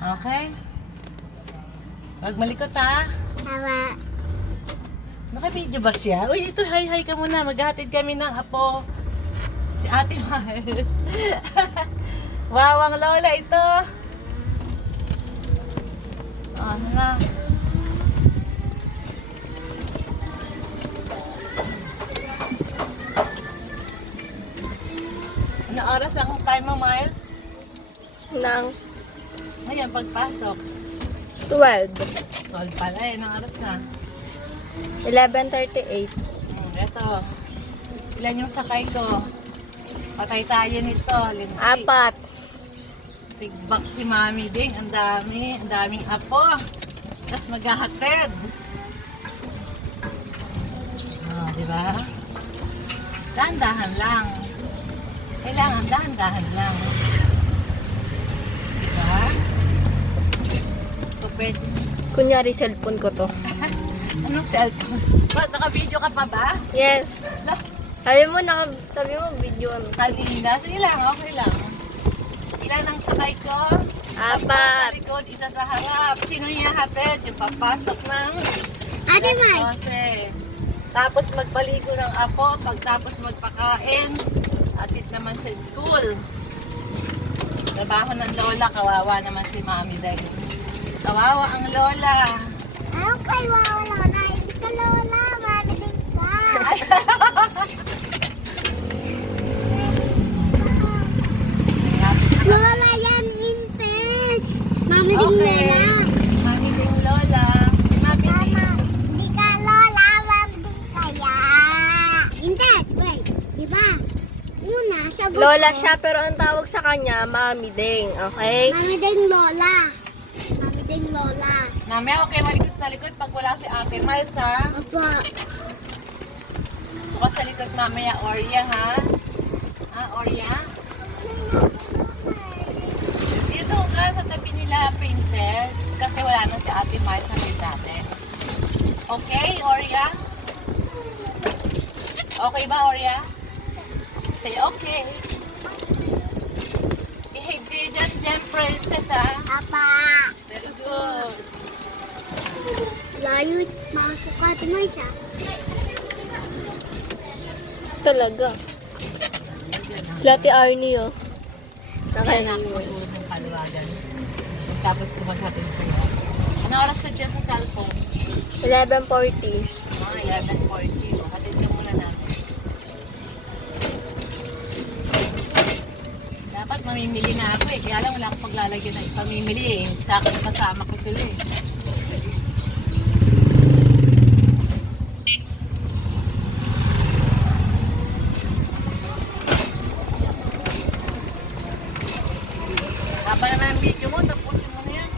Okay? Huwag malikot ha. Tama. Naka-video ba siya? Uy, ito, hi ka muna. Maghahatid kami ng apo. Si Ate Miles. Wow, ang lola ito. Ano na? Ano oras ang time mo, Miles? Ng Ayan, pagpasok. 12. 12 pala eh. Anong oras na? 11:38. Eto. Ilan yung sakay ko? Patay tayo nito. Linti. 4. Tigbak si Mami Ding. Ang dami. Ang daming apo. Tapos maghahatid. Di ba? Dahan-dahan lang. Kailangan dahan-dahan lang. Di ba? Pwede. Kunyari cellphone ko to. Anong cellphone? Ba't naka-video ka pa ba? Yes. Lah, Sabi mo video ano. kanina. Sige lang, okay lang. Ilan ang sakay ko? 4 sa 4. likod, isa sa harap. Sino yung hatid? Yung papasok ng Ate alas Mai. 12. Tapos magpaligo ng apo. Pagtapos magpakain, atid naman sa school. Trabaho ng lola, kawawa naman si Mami dahil. Kawawa ang lola. Ano kay wala na? Hindi ka lola. Mamilig ka. Lola yan, Impes. Mamilig Okay. lola. Mami ding lola. Mami Mama, ding. hindi ka lola. Mamilig kaya. Impes, wait. Diba? Muna, sagot Lola ko. siya pero ang tawag sa kanya, Mami Ding. Okay? Mami ding lola. Mami ding lola. Mami, okay, malikot sa likod pag wala si Ate Miles, ha? Opo. Bukas sa likod mamaya, Orya, ha? Ha, Orya? Dito ka sa tabi nila, Princess. Kasi wala na si Ate Miles na may dati. Okay, Orya? Okay ba, Orya? Say okay. Behave kayo dyan, Princess, ha? Apa. Very good. Layo, masuk ka. Tumay siya. Talaga. Sila Ate Arnie, oh. Kaya na ako mag-uulog ng kaluwagan. Tapos kumaghatid sa'yo. Ano oras na dyan sa cellphone? 11:40. Mga 11:40. Hatid ka muna namin. Dapat mamimili na ako eh. Kaya lang wala akong paglalagyan na ipamimili eh. Sa akin kasama ko sila eh.